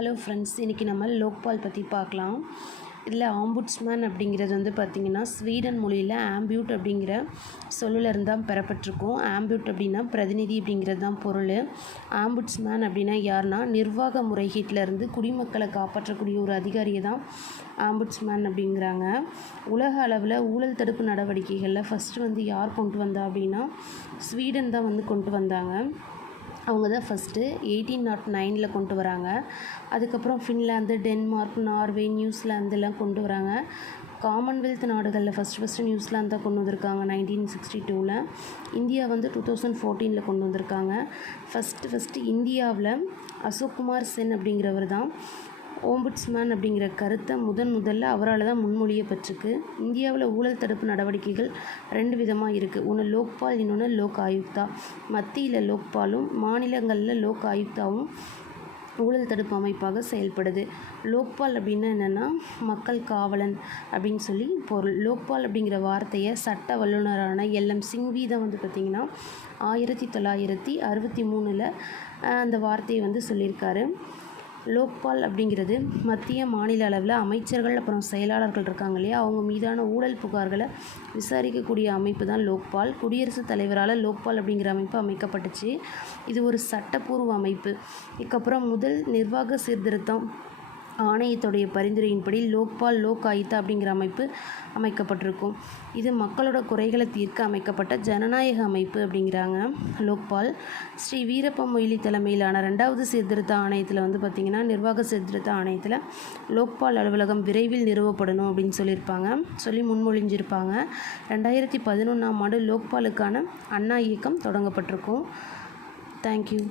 Hello friends, இன்றைக்கி நம்ம லோக்பால் பற்றி பார்க்கலாம். இதில் ஆம்புட்ஸ்மேன் அப்படிங்கிறது வந்து பார்த்திங்கன்னா ஸ்வீடன் மொழியில் ஆம்பியூட் அப்படிங்கிற சொல்லில் தான் பெறப்பட்டிருக்கும். ஆம்பியூட் அப்படின்னா பிரதிநிதி அப்படிங்கிறது தான் பொருள். ஆம்புட்ஸ்மேன் அப்படின்னா யாருன்னா நிர்வாக முறைகேட்டிலேருந்து குடிமக்களை காப்பாற்றக்கூடிய ஒரு அதிகாரியை தான் ஆம்புட்ஸ்மேன் அப்படிங்கிறாங்க. உலக அளவில் ஊழல் தடுப்பு நடவடிக்கைகளில் ஃபஸ்ட்டு வந்து யார் கொண்டு வந்தா அப்படின்னா ஸ்வீடன் தான் வந்து கொண்டு வந்தாங்க. அவங்க தான் ஃபஸ்ட்டு 1809 கொண்டு வராங்க. அதுக்கப்புறம் ஃபின்லாந்து, டென்மார்க், நார்வே, நியூசிலாந்துலாம் கொண்டு வராங்க. காமன்வெல்த் நாடுகளில் ஃபஸ்ட்டு நியூசிலாந்து தான் கொண்டு வந்திருக்காங்க 1962. இந்தியா வந்து 2014 கொண்டு வந்திருக்காங்க. ஃபஸ்ட்டு இந்தியாவில் அசோக்குமார் சென் அப்படிங்கிறவர் தான் ஓம்புட்ஸ்மேன் அப்படிங்கிற கருத்தை முதல்ல அவரால் தான் முன்மொழியப்பட்டிருக்கு. இந்தியாவில் ஊழல் தடுப்பு நடவடிக்கைகள் 2 விதமாக இருக்குது. ஒன்று லோக்பால், இன்னொன்று லோக் ஆயுக்தா. மத்தியில் லோக்பாலும் மாநிலங்களில் லோக் ஆயுக்தாவும் ஊழல் தடுப்பு அமைப்பாக செயல்படுது. லோக்பால் அப்படின்னா என்னென்னா மக்கள் காவலன் அப்படின்னு சொல்லி பொருள். லோக்பால் அப்படிங்கிற வார்த்தையை சட்ட வல்லுநரான LM சிங்வி தான் வந்து பார்த்திங்கன்னா 1963 அந்த வார்த்தையை வந்து சொல்லியிருக்காரு. லோக்பால் அப்படிங்கிறது மத்திய மாநில அளவில் அமைச்சர்கள் அப்புறம் செயலாளர்கள் இருக்காங்க இல்லையா, அவங்க மீதான ஊழல் புகார்களை விசாரிக்கக்கூடிய அமைப்பு தான் லோக்பால். குடியரசுத் தலைவரால் லோக்பால் அப்படிங்கிற அமைப்பு அமைக்கப்பட்டுச்சு. இது ஒரு சட்டப்பூர்வ அமைப்பு. இதுக்கப்புறம் முதல் நிர்வாக சீர்திருத்தம் ஆணையத்துடைய பரிந்துரையின்படி லோக்பால், லோக் ஆயுக்தா அப்படிங்கிற அமைப்பு அமைக்கப்பட்டிருக்கும். இது மக்களோட குறைகளை தீர்க்க அமைக்கப்பட்ட ஜனநாயக அமைப்பு அப்படிங்கிறாங்க லோக்பால். ஸ்ரீ வீரப்ப மொய்லி தலைமையிலான 2வது சீர்திருத்த ஆணையத்தில் வந்து பார்த்திங்கன்னா நிர்வாக சீர்திருத்த ஆணையத்தில் லோக்பால் அலுவலகம் விரைவில் நிறுவப்படணும் அப்படின்னு சொல்லி முன்மொழிஞ்சிருப்பாங்க. 2011 லோக்பாலுக்கான அண்ணா இயக்கம் தொடங்கப்பட்டிருக்கும். தேங்க்யூ.